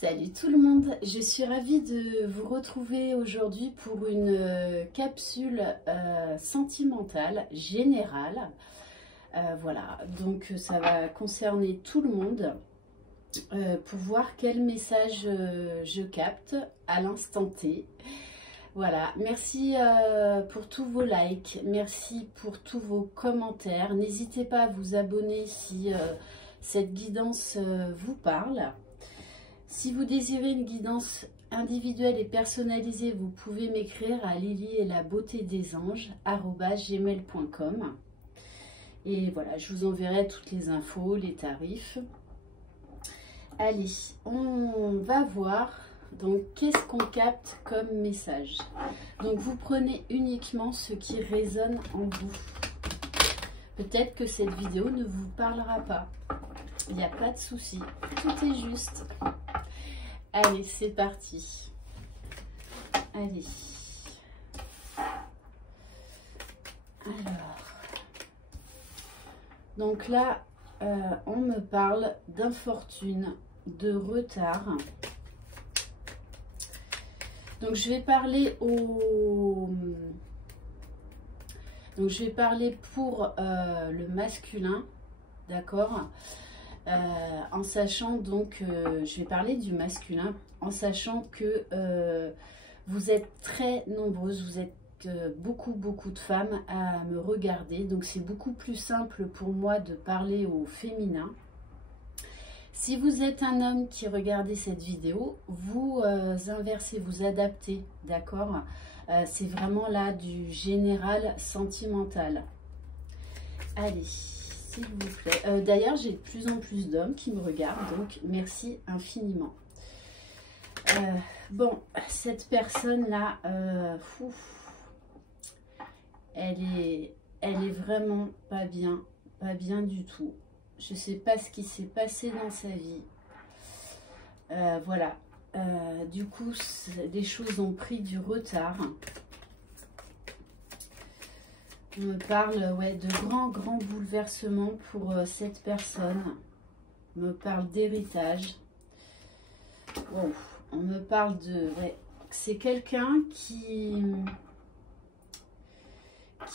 Salut tout le monde, je suis ravie de vous retrouver aujourd'hui pour une capsule sentimentale générale. Voilà, donc ça va concerner tout le monde pour voir quel message je capte à l'instant T. Voilà, merci pour tous vos likes, merci pour tous vos commentaires. N'hésitez pas à vous abonner si cette guidance vous parle. Si vous désirez une guidance individuelle et personnalisée, vous pouvez m'écrire à lily-et-la-beauté-des-anges@gmail.com. Et voilà, je vous enverrai toutes les infos, les tarifs. Allez, on va voir donc qu'est-ce qu'on capte comme message. Donc vous prenez uniquement ce qui résonne en vous. Peut-être que cette vidéo ne vous parlera pas. Il n'y a pas de souci, tout est juste. Allez, c'est parti. Allez. Alors. Donc là, on me parle d'infortune, de retard. Donc je vais parler pour le masculin, d'accord? En sachant donc, je vais parler du masculin, en sachant que vous êtes très nombreuses, vous êtes beaucoup de femmes à me regarder, donc c'est beaucoup plus simple pour moi de parler au féminin. Si vous êtes un homme qui regardez cette vidéo, vous inversez, vous adaptez, d'accord? C'est vraiment là du général sentimental. Allez. S'il vous plaît. D'ailleurs, j'ai de plus en plus d'hommes qui me regardent, donc merci infiniment. Bon, cette personne-là, elle est vraiment pas bien du tout. Je sais pas ce qui s'est passé dans sa vie. Voilà. Du coup, les choses ont pris du retard. On me parle de grands bouleversements pour cette personne. On me parle d'héritage. Wow. On me parle de... c'est quelqu'un qui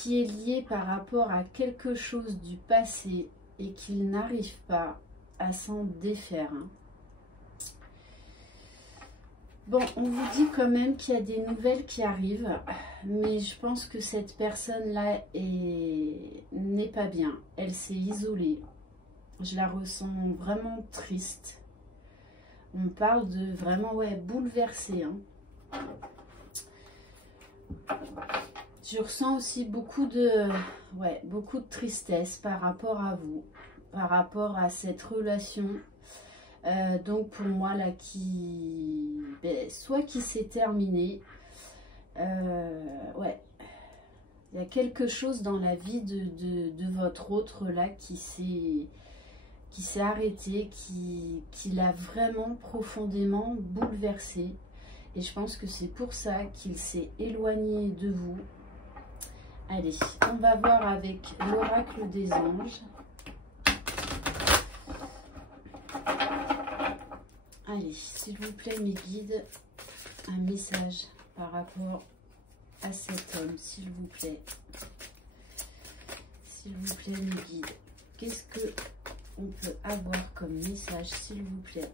est lié par rapport à quelque chose du passé et qu'il n'arrive pas à s'en défaire. Bon, on vous dit quand même qu'il y a des nouvelles qui arrivent, mais je pense que cette personne-là n'est pas bien. Elle s'est isolée. Je la ressens vraiment triste. On me parle de vraiment, bouleversée. Hein. Je ressens aussi beaucoup de tristesse par rapport à vous, par rapport à cette relation. Donc pour moi là soit qui s'est terminé, il y a quelque chose dans la vie de votre autre là qui s'est arrêté, qui l'a vraiment profondément bouleversé, et je pense que c'est pour ça qu'il s'est éloigné de vous. Allez, on va voir avec l'oracle des anges. Allez, s'il vous plaît, mes guides, un message par rapport à cet homme, s'il vous plaît. S'il vous plaît, mes guides. Qu'est-ce que on peut avoir comme message, s'il vous plaît?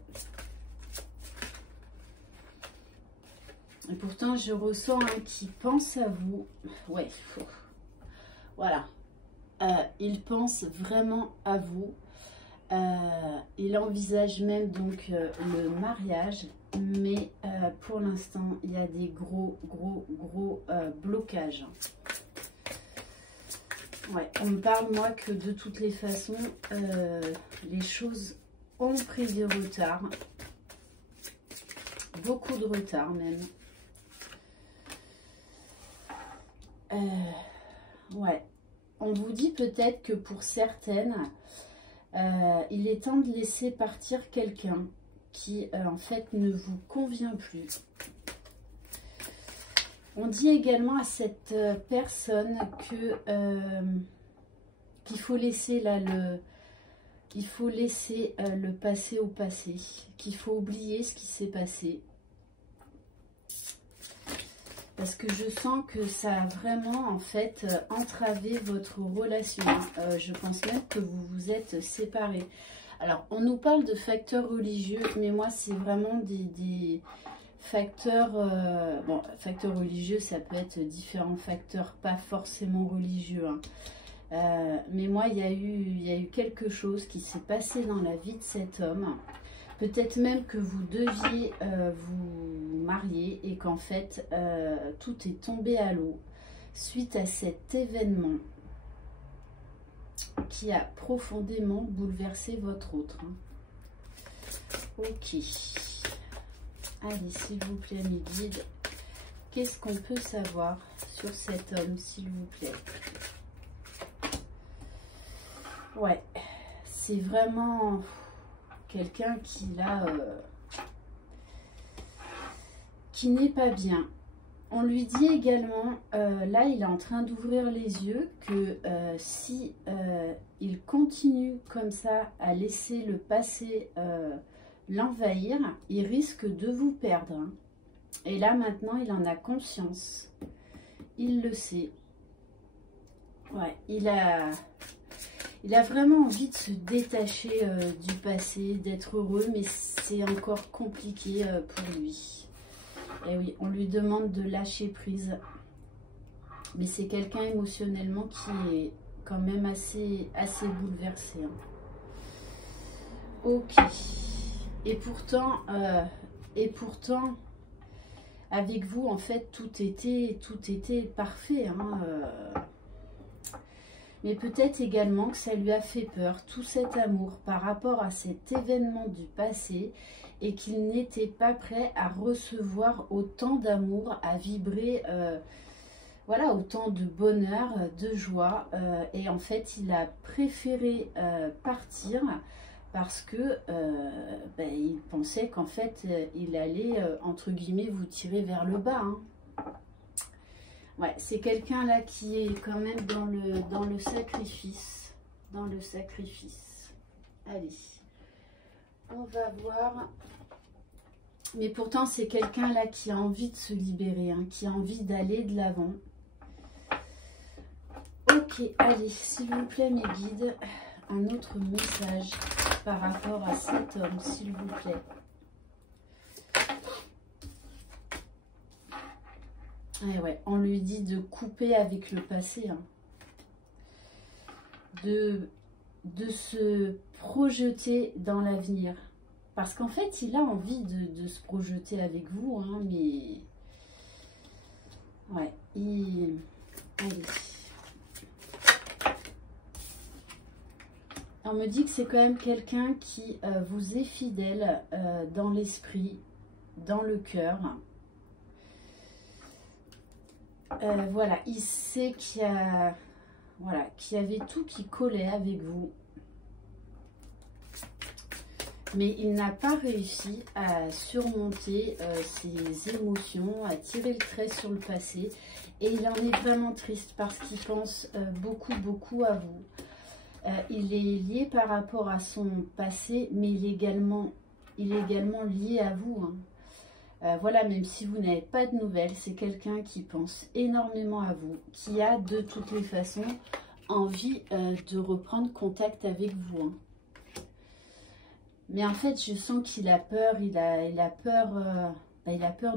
Et pourtant, je ressens qui pense à vous. Voilà. Il pense vraiment à vous. Il envisage même donc le mariage, mais pour l'instant il y a des gros blocages. On me parle moi que de toutes les façons les choses ont pris du retard, beaucoup de retard même. On vous dit peut-être que pour certaines il est temps de laisser partir quelqu'un qui en fait ne vous convient plus. On dit également à cette personne que qu'il faut laisser là qu'il faut laisser le passé au passé, qu'il faut oublier ce qui s'est passé. Parce que je sens que ça a vraiment, en fait, entravé votre relation. Je pense même que vous vous êtes séparés. Alors, on nous parle de facteurs religieux, mais moi, c'est vraiment des facteurs... bon, facteurs religieux, ça peut être différents facteurs, pas forcément religieux. Hein. Mais moi, il y a eu quelque chose qui s'est passé dans la vie de cet homme. Peut-être même que vous deviez vous marier et qu'en fait, tout est tombé à l'eau suite à cet événement qui a profondément bouleversé votre autre. Hein. Ok. Allez, s'il vous plaît, mes guides, qu'est-ce qu'on peut savoir sur cet homme, s'il vous plaît? Ouais, c'est vraiment... quelqu'un qui n'est pas bien. On lui dit également, là il est en train d'ouvrir les yeux, que si il continue comme ça à laisser le passé l'envahir, il risque de vous perdre. Hein. Et là maintenant il en a conscience. Il le sait. Ouais, il a vraiment envie de se détacher du passé, d'être heureux, mais c'est encore compliqué pour lui. Et oui, on lui demande de lâcher prise. Mais c'est quelqu'un émotionnellement qui est quand même assez bouleversé. Hein. Ok. Et pourtant, avec vous, en fait, tout était parfait. Hein, Mais peut-être également que ça lui a fait peur, tout cet amour par rapport à cet événement du passé, et qu'il n'était pas prêt à recevoir autant d'amour, à vibrer, voilà, autant de bonheur, de joie. Et en fait, il a préféré partir parce que il pensait qu'en fait, il allait, entre guillemets, vous tirer vers le bas. Hein. Ouais, c'est quelqu'un là qui est quand même dans le sacrifice. Dans le sacrifice. Allez, on va voir. Mais pourtant, c'est quelqu'un là qui a envie de se libérer, hein, qui a envie d'aller de l'avant. Ok, allez, s'il vous plaît, mes guides, un autre message par rapport à cet homme, s'il vous plaît. Et ouais, on lui dit de couper avec le passé, hein. de se projeter dans l'avenir. Parce qu'en fait, il a envie de se projeter avec vous, hein, mais... Ouais, allez. On me dit que c'est quand même quelqu'un qui vous est fidèle dans l'esprit, dans le cœur. Voilà, il sait qu'il y a, voilà, qu'il y avait tout qui collait avec vous. Mais il n'a pas réussi à surmonter ses émotions, à tirer le trait sur le passé. Et il en est vraiment triste parce qu'il pense beaucoup à vous. Il est lié par rapport à son passé, mais il est également lié à vous. Hein. Voilà, même si vous n'avez pas de nouvelles, c'est quelqu'un qui pense énormément à vous, qui a de toutes les façons envie de reprendre contact avec vous. Hein. Mais en fait, je sens qu'il a peur, il a peur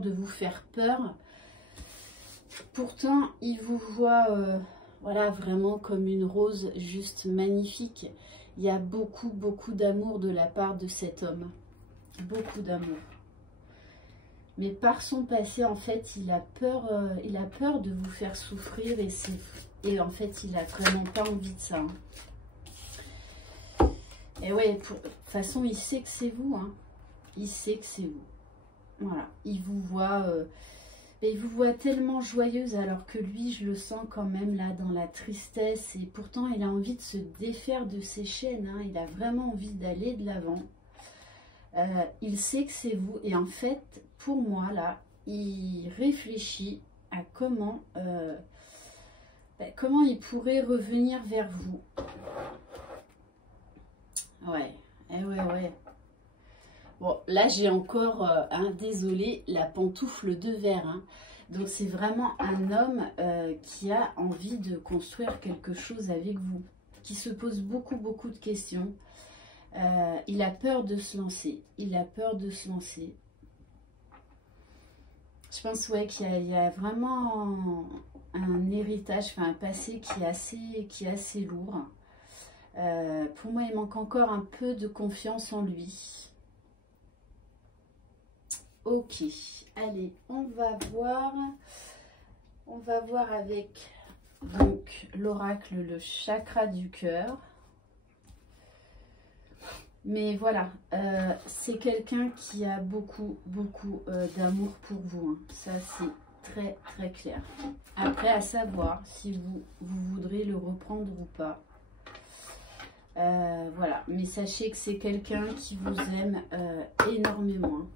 de vous faire peur. Pourtant, il vous voit voilà, vraiment comme une rose juste magnifique. Il y a beaucoup d'amour de la part de cet homme. Beaucoup d'amour. Mais par son passé, en fait, il a peur de vous faire souffrir et en fait, il n'a vraiment pas envie de ça. Hein. Et ouais, de toute façon, il sait que c'est vous. Hein. Il sait que c'est vous. Voilà. Il vous voit tellement joyeuse alors que lui, je le sens quand même là dans la tristesse. Et pourtant, il a envie de se défaire de ses chaînes. Hein. Il a vraiment envie d'aller de l'avant. Il sait que c'est vous. Et en fait, pour moi, là, il réfléchit à comment il pourrait revenir vers vous. Ouais, eh ouais. Bon, là, j'ai encore, désolé, la pantoufle de verre. Hein. Donc, c'est vraiment un homme qui a envie de construire quelque chose avec vous, qui se pose beaucoup de questions. Il a peur de se lancer. Il a peur de se lancer. Je pense, ouais, qu'il y a vraiment un héritage, enfin, un passé qui est assez lourd. Pour moi, il manque encore un peu de confiance en lui. Ok, allez, on va voir avec donc l'oracle, le chakra du cœur. Mais voilà, c'est quelqu'un qui a beaucoup d'amour pour vous. Hein. Ça, c'est très clair. Après, à savoir si vous voudrez le reprendre ou pas. Voilà, mais sachez que c'est quelqu'un qui vous aime énormément. Hein.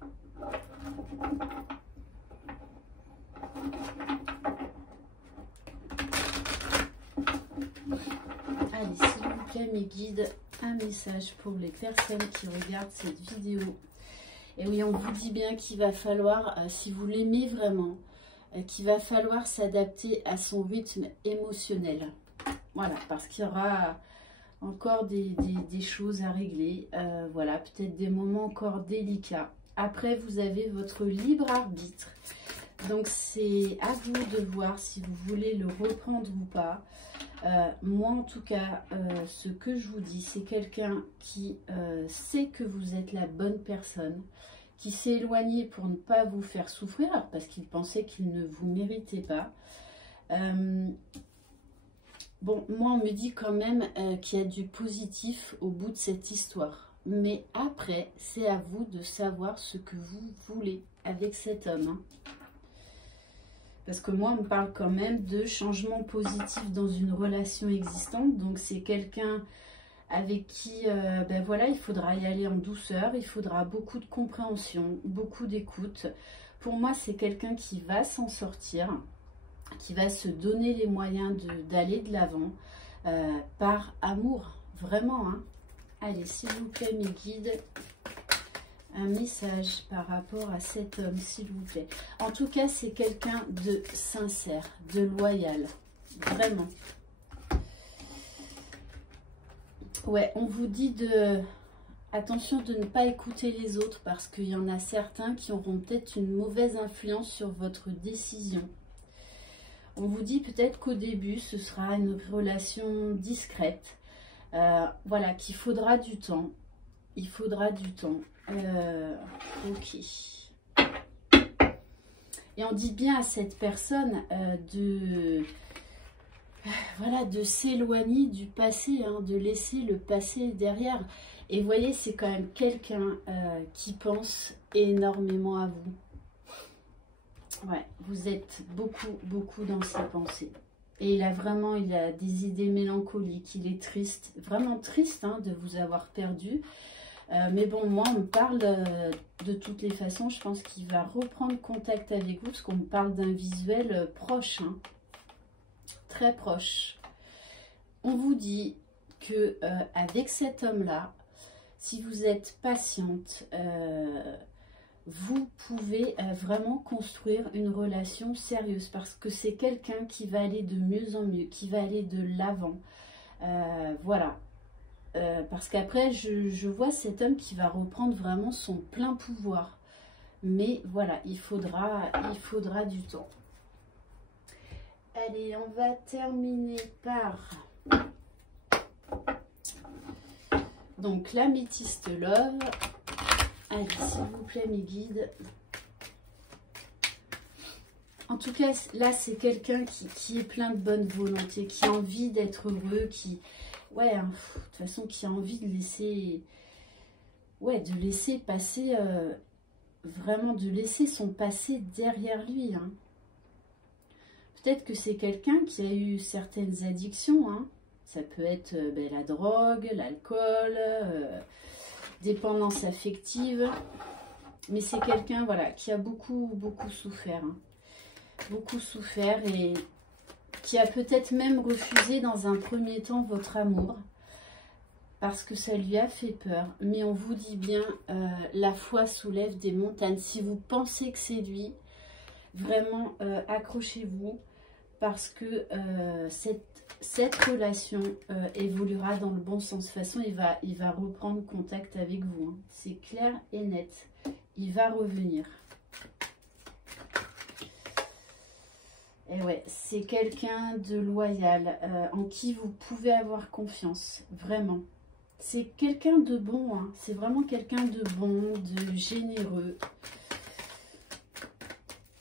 Allez, s'il vous plaît, mes guides, un message pour les personnes qui regardent cette vidéo. Et oui, on vous dit bien qu'il va falloir, si vous l'aimez vraiment, qu'il va falloir s'adapter à son rythme émotionnel. Voilà, parce qu'il y aura encore des choses à régler. Voilà, peut-être des moments encore délicats. Après, vous avez votre libre arbitre. Donc, c'est à vous de voir si vous voulez le reprendre ou pas. Moi, en tout cas, ce que je vous dis, c'est quelqu'un qui sait que vous êtes la bonne personne, qui s'est éloigné pour ne pas vous faire souffrir, parce qu'il pensait qu'il ne vous méritait pas. Bon, moi, on me dit quand même qu'il y a du positif au bout de cette histoire. Mais après, c'est à vous de savoir ce que vous voulez avec cet homme. Hein. Parce que moi, on me parle quand même de changement positif dans une relation existante. Donc, c'est quelqu'un avec qui, ben voilà, il faudra y aller en douceur. Il faudra beaucoup de compréhension, beaucoup d'écoute. Pour moi, c'est quelqu'un qui va s'en sortir, qui va se donner les moyens d'aller de l'avant par amour. Vraiment, hein. Allez, s'il vous plaît, mes guides, un message par rapport à cet homme, s'il vous plaît. En tout cas, c'est quelqu'un de sincère, de loyal. Vraiment. Ouais, on vous dit de... Attention de ne pas écouter les autres parce qu'il y en a certains qui auront peut-être une mauvaise influence sur votre décision. On vous dit peut-être qu'au début, ce sera une relation discrète. Voilà, qu'il faudra du temps. Il faudra du temps. Ok. Et on dit bien à cette personne voilà, de s'éloigner du passé, hein, de laisser le passé derrière. Et vous voyez, c'est quand même quelqu'un qui pense énormément à vous. Ouais, vous êtes beaucoup dans ses pensées. Et il a des idées mélancoliques, il est triste, vraiment triste hein, de vous avoir perdu. Mais bon, moi, on me parle de toutes les façons, je pense qu'il va reprendre contact avec vous, parce qu'on me parle d'un visuel proche, hein, très proche. On vous dit que avec cet homme-là, si vous êtes patiente, vous pouvez vraiment construire une relation sérieuse parce que c'est quelqu'un qui va aller de mieux en mieux, qui va aller de l'avant. Voilà. Parce qu'après, je vois cet homme qui va reprendre vraiment son plein pouvoir. Mais voilà, il faudra du temps. Allez, on va terminer par... Donc, l'améthyste love. Allez, s'il vous plaît, mes guides. En tout cas, là, c'est quelqu'un qui est plein de bonne volonté, qui a envie d'être heureux, qui... Ouais, hein, de toute façon, qui a envie de laisser... Ouais, de laisser passer... vraiment, de laisser son passé derrière lui. Hein. Peut-être que c'est quelqu'un qui a eu certaines addictions. Hein. Ça peut être la drogue, l'alcool... dépendance affective, mais c'est quelqu'un voilà, qui a beaucoup souffert, hein. Beaucoup souffert et qui a peut-être même refusé dans un premier temps votre amour. parce que ça lui a fait peur. Mais on vous dit bien, la foi soulève des montagnes. Si vous pensez que c'est lui, vraiment accrochez-vous, parce que cette relation évoluera dans le bon sens. De toute façon, il va reprendre contact avec vous, hein. C'est clair et net. Il va revenir. Et ouais, c'est quelqu'un de loyal, en qui vous pouvez avoir confiance, vraiment. C'est quelqu'un de bon, hein. C'est vraiment quelqu'un de bon, de généreux.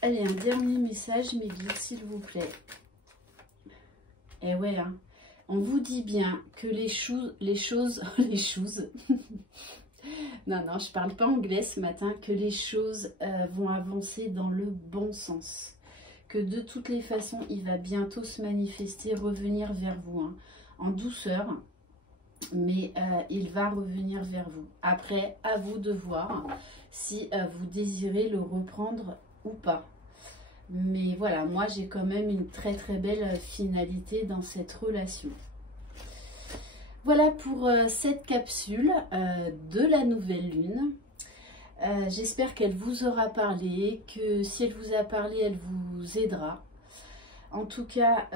Allez, un dernier message, mes guides, s'il vous plaît. Et ouais, hein, on vous dit bien que les choses, non, non, je parle pas anglais ce matin, que les choses vont avancer dans le bon sens. Que de toutes les façons, il va bientôt se manifester, revenir vers vous, hein, en douceur, mais il va revenir vers vous. Après, à vous de voir si vous désirez le reprendre ou pas. Mais voilà, moi j'ai quand même une très très belle finalité dans cette relation. Voilà pour cette capsule de la nouvelle lune. J'espère qu'elle vous aura parlé, que si elle vous a parlé, elle vous aidera. En tout cas,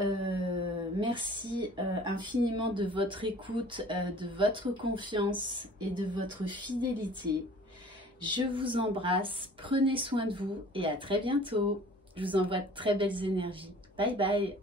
merci infiniment de votre écoute, de votre confiance et de votre fidélité. Je vous embrasse, prenez soin de vous et à très bientôt. Je vous envoie de très belles énergies. Bye bye.